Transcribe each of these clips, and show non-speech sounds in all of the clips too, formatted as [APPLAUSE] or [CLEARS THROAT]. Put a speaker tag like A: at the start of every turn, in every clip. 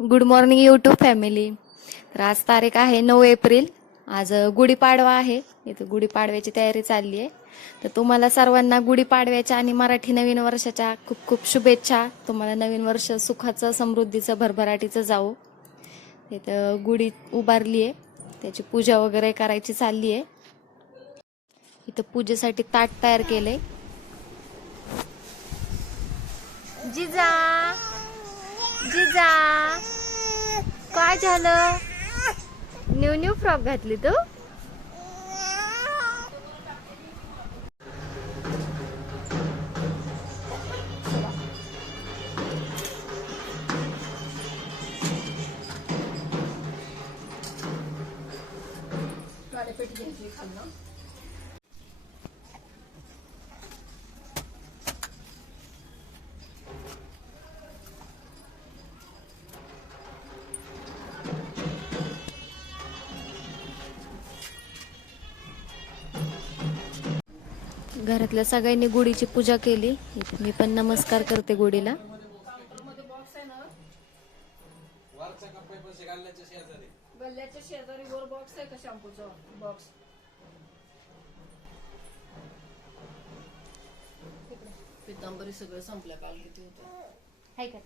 A: Good morning YouTube family तर आज तारीख आहे नऊ एप्रिल. आज गुढीपाडवा आहे. इथं गुढीपाडव्याची तयारी चालली आहे. तर तुम्हाला सर्वांना गुढीपाडव्याच्या आणि मराठी नवीन वर्षाच्या खूप खूप शुभेच्छा. तुम्हाला नवीन वर्ष सुखाचं समृद्धीचं भरभराटीचं जाऊ इथं गुढी उभारली आहे. त्याची पूजा वगैरे करायची चालली आहे. इथं पूजेसाठी ताट तयार केलंय. जिजा! जिजा काय झालं? न्यू न्यू फ्रॉक घातली तू? घरातल्या सगळ्यांनी गुढीची पूजा केली. मी पण नमस्कार करते गुढीला.
B: गल्ल्याच्या शेजारी वर बॉक्स आहे का शॅम्पूचा बॉक्स पितांबरी सगळं संपल्या काल किती होतं?
A: हाय का?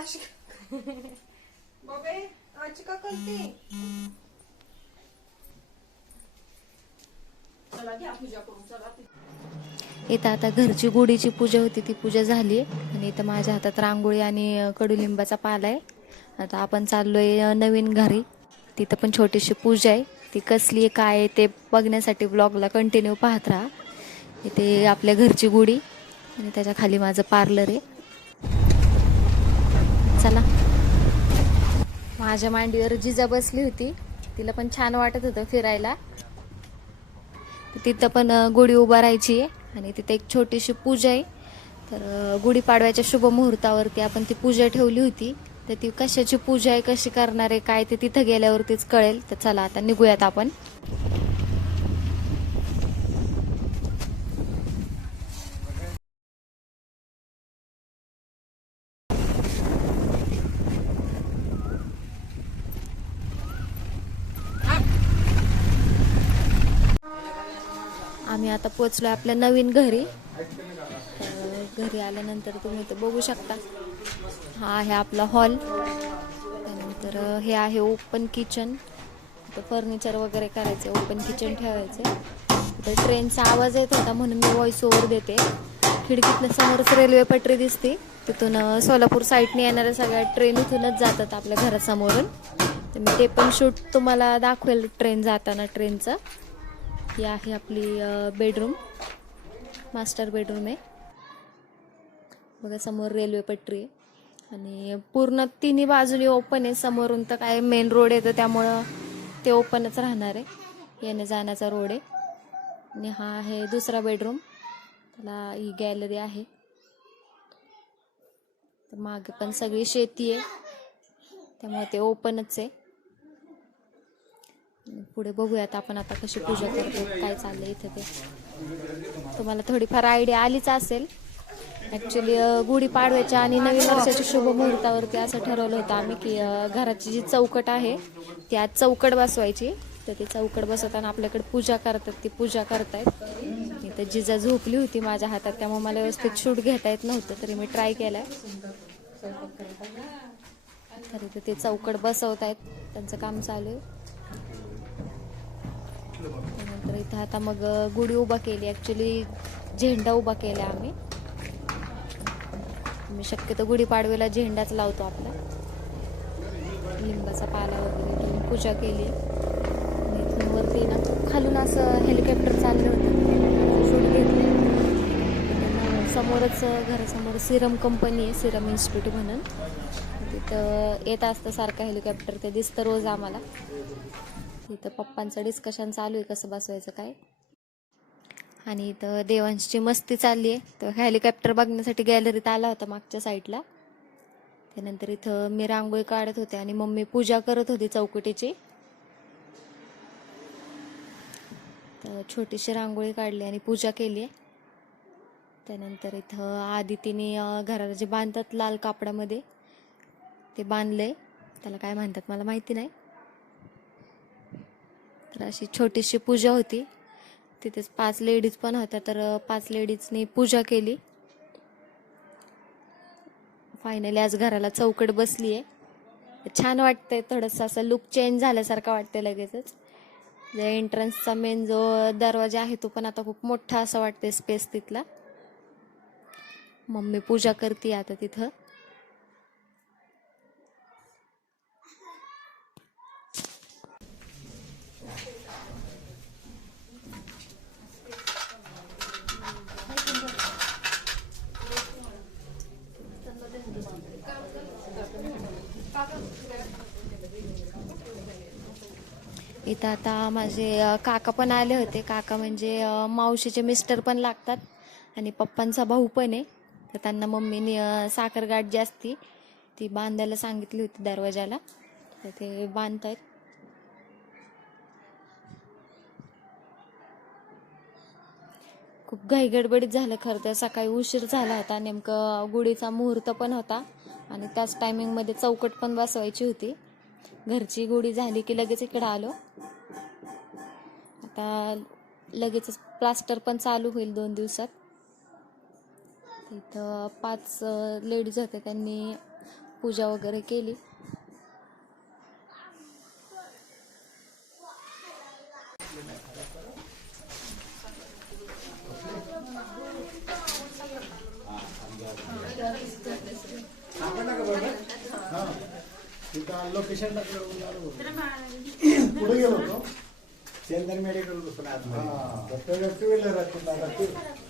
B: अशी बाबे आजी का करते. चला घ्या पूजा करून चला
A: इथं आता घरची गुढीची पूजा होती ती पूजा झाली. आणि इथं माझ्या हातात रांगोळी आणि कडुलिंबाचा पाला आहे. आता आपण चाललोय आहे नवीन घरी. तिथं पण छोटीशी पूजा आहे. ती कसली आहे काय आहे ते बघण्यासाठी ब्लॉगला कंटिन्यू पाहत राहा. इथे आपल्या घरची गुढी. आणि त्याच्याखाली माझं पार्लर आहे. चला. माझ्या मांडीवर जिजा बसली होती. तिला पण छान वाटत होतं फिरायला. तिथं पण गुढी गुढी उभारायची आहे आणि तिथं एक छोटीशी पूजा आहे. तर गुढीपाडव्याच्या शुभ मुहूर्तावरती आपण ती पूजा ठेवली होती. तर ती कशाची पूजा आहे कशी करणार आहे काय ते तिथं गेल्यावरतीच कळेल. तर चला आता निघूयात आपण. आम्ही आता पोचलो आपल्या नवीन घरी. घरी आल्यानंतर तुम्ही इथं बघू शकता. हा आहे आपला हॉल. त्यानंतर हे आहे ओपन किचन. फर्निचर वगैरे करायचे ओपन किचन ठेवायचे तर ट्रेनचा आवाज येत होता म्हणून मी व्हॉइस ओव्हर देते. खिडकीतल्या समोरच रेल्वे पटरी दिसते. तिथून सोलापूर साईडने येणाऱ्या सगळ्या ट्रेन इथूनच जातात आपल्या घरासमोरून. तर मी ते पण शूट तुम्हाला दाखवेल ट्रेन जाताना ट्रेनचं ही आहे आपली बेडरूम मास्टर बेडरूम आहे. बघा समोर रेल्वे पटरी आहे. आणि पूर्ण तिन्ही बाजूनी ओपन आहे. समोरून तर काय मेन रोड आहे तर त्यामुळं ते ओपनच राहणार आहे. येण्या जाण्याचा रोड आहे. आणि हा आहे दुसरा बेडरूम त्याला ही गॅलरी आहे. तर मागे पण सगळी शेती आहे. त्यामुळे ते ओपनच आहे. पुढे बघूयात आपण आता कशी पूजा करतो काय चाललंय इथं ते. तुम्हाला थोडीफार आयडिया आलीच असेल. ॲक्च्युली गुढीपाडव्याच्या आणि नवीन वर्षाच्या शुभ मुहूर्तावरती असं ठरवलं होतं आम्ही की घराची जी चौकट आहे ती आज चौकट बसवायची. तर ती चौकट बसवताना आपल्याकडे पूजा करतात ती पूजा करतायत. इथं जिजा झोपली होती माझ्या हातात त्यामुळे मला व्यवस्थित शूट घेता येत नव्हतं तरी मी ट्राय केलाय. तर ते चौकट बसवतायत त्यांचं काम चालू आहे. तिथं आता मग गुढी उभा केली. ॲक्च्युली झेंडा उभा केला आम्ही. आम्ही शक्यतो गुढीपाडव्याला झेंडाच लावतो आपला. लिंबाचा पाला वगैरे घेऊन पूजा केली. इथून वरती ना खालून असं हेलिकॉप्टर चाललं होतं. शूट घेतले. समोरच घरासमोर सिरम कंपनी आहे सिरम इन्स्टिट्यूट म्हणून. तिथं येत असतं सारखं हेलिकॉप्टर ते दिसतं रोज आम्हाला. तिथं पप्पांचं डिस्कशन चालू आहे कसं बसवायचं काय. आणि इथं देवांशची मस्ती चालली आहे. तर हेलिकॉप्टर बघण्यासाठी गॅलरीत आला होता मागच्या साईडला त्यानंतर इथं मी रांगोळी काढत होते आणि मम्मी पूजा करत होती चौकटीची. तर छोटीशी रांगोळी काढली आणि पूजा केली आहे. त्यानंतर इथं आदितीने घराला जे बांधतात लाल कापडामध्ये ते बांधलंय. त्याला काय म्हणतात मला माहिती नाही. तर अशी छोटीशी पूजा होती. तिथेच पाच लेडीज पण होत्या तर पाच लेडीजनी पूजा केली. फायनली आज घराला चौकट बसली आहे छान वाटतंय थोडंसं असं लुक चेंज झाल्यासारखं वाटतंय लगेचच. म्हणजे एंट्रन्सचा मेन जो दरवाजा आहे तो पण आता खूप मोठा असं वाटतंय स्पेस तिथला. मम्मी पूजा करते आता तिथं. इथं आता माझे काका पण आले होते. काका म्हणजे मावशीचे मिस्टर पण लागतात आणि पप्पांचा भाऊ पण आहे. तर त्यांना मम्मीने साखर साखरगाठ जी असती ती बांधायला सांगितली होती दरवाजाला. तर ते बांधत आहेत खूप घाईगडबडीत झालं खरं तर. सकाळी उशीर झाला होता. नेमकं गुढीचा मुहूर्त पण होता आणि त्याच टायमिंगमध्ये चौकट पण बसवायची होती. घरची गोडी झाली की लगेच इकडं आलो. आता लगेचच प्लास्टर पण चालू होईल दोन दिवसात. तिथं पाच लेडीज होत्या त्यांनी पूजा वगैरे केली.
C: तिथं लोकेशन टाकलं [CLEARS THROAT] पुढे गेलो होतो
D: चंदन मेडिकल बसून
C: हा.
D: टू व्हीलर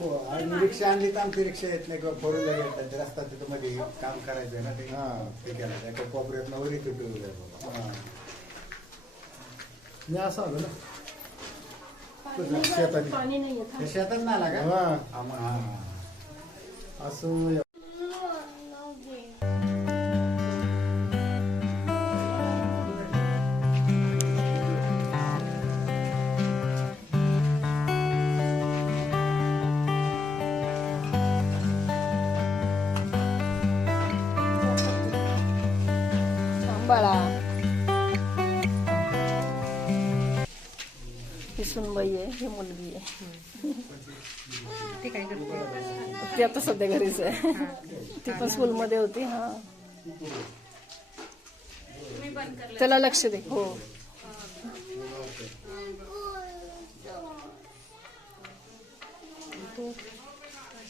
D: हो आणि रिक्षा आणली तर आमची रिक्षा येत नाही फोर व्हीलर येतात ते रस्ता तिथं मध्ये काम करायचं ना ते
C: हा.
D: ते केलं त्या कोपऱ्यात वर येतो टू व्हीलर
C: हा. मी असं आलो ना
B: नाही
D: ते शेतात ना आला का
C: हा.
D: हा, मग हा.
C: असं
B: सांभाळा ही सुनबाई आहे ही मुलगी आहे. ती आता सध्या घरीच आहे. ती पण स्कूलमध्ये होती हा. त्याला लक्ष दे. हो.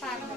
D: त्याला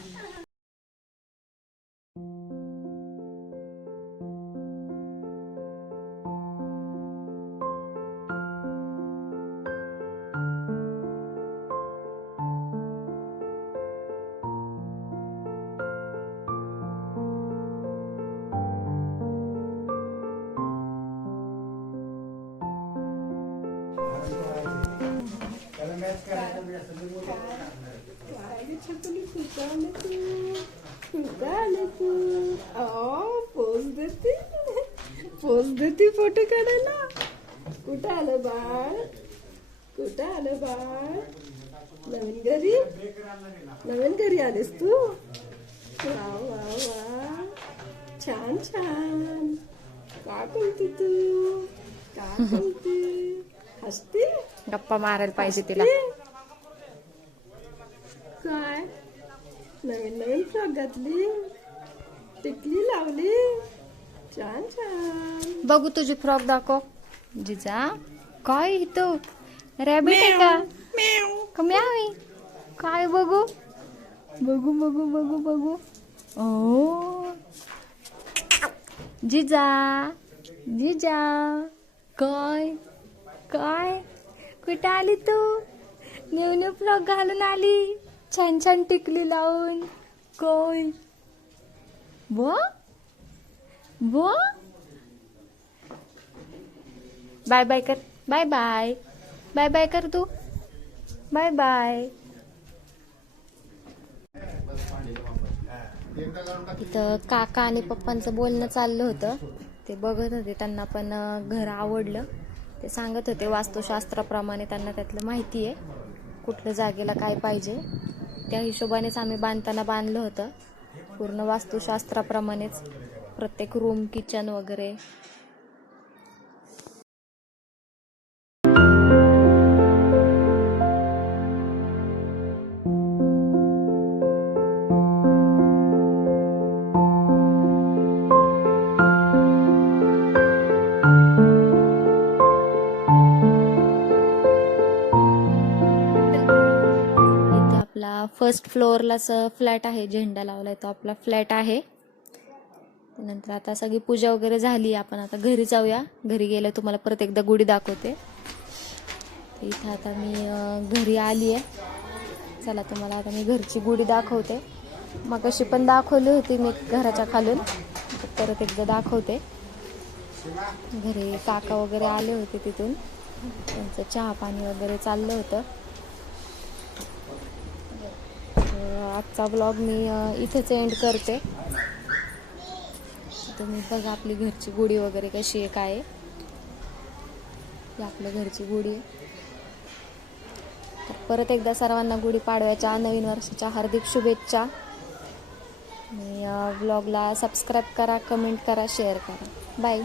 B: पोच देते पोच देते फोटो काढायला. कुठं आलं बाळ? कुठं आलं बाळ? नवीन घरी? नवीन घरी आलीस तू? वा वा वा छान छान. का बोलते तू? का बोलते? हसते?
A: गप्पा मारायला पाहिजे तिला.
B: काय? नवीन नवीन फ्रॉक घातली. टिकली लावली. छान छान.
A: बघू तुझी फ्रॉक दाखव. जिजा काय इथं? रॅबिट आहे का? का म्याव? आहे? काय बघू? बघू बघू बघू बघू. ओ. जिजा जिजा काय? काय? कुठं आली तू? न्यू न्यू फ्रॉक घालून आली. छान छान टिकली लावून. काय व व बाय बाय कर. Bye bye. बाय बाय कर तू. Bye bye.
C: एकदा
A: इथं काका आणि पप्पांचं बोलणं चाललं होतं. ते बघत होते त्यांना पण घर आवडलं. ते सांगत होते वास्तुशास्त्राप्रमाणे त्यांना त्यातलं माहिती आहे. कुठल्या जागेला काय पाहिजे. त्या हिशोबानेच आम्ही बांधताना बांधलं होतं. पूर्ण वास्तुशास्त्राप्रमाणेच प्रत्येक रूम किचन वगैरे फर्स्ट फ्लोअरलाच फ्लॅट आहे झेंडा लावलाय तो आपला फ्लॅट आहे. त्यानंतर आता सगळी पूजा वगैरे झाली आपण आता घरी जाऊया. घरी गेलं तुम्हाला परत एकदा गुढी दाखवते. इथं आता मी घरी आली आहे चला तुम्हाला आता मी घरची गुढी दाखवते. मग अशी पण दाखवली होती मी घराच्या खालून. परत एकदा दाखवते. घरी काका वगैरे आले होते तिथून. त्यांचं चहा पाणी वगैरे चाललं होतं तर आजचा ब्लॉग मी इथेच एंड करते. तुम्ही बघा आपली घरची गुढी वगैरे कशी आहे काय आहे. ही आपल्या घरची गुढी आहे. तर परत एकदा सर्वांना गुढी पाडव्याच्या नवीन वर्षाच्या हार्दिक शुभेच्छा. आणि ब्लॉगला सबस्क्राईब करा कमेंट करा शेअर करा. बाय